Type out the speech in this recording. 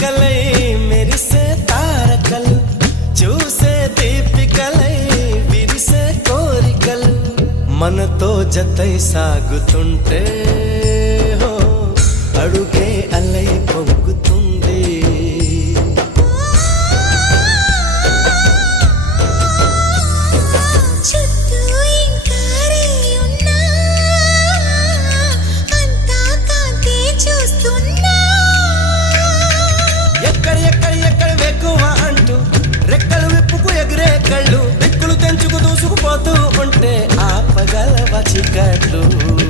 చిలుకలై మెరిసే తారకలు చూసే దీపికలై విరిసే కోరికలు మనతో జతై సాగుతుంటే హో అడుగే అలై పొంగుతుంటే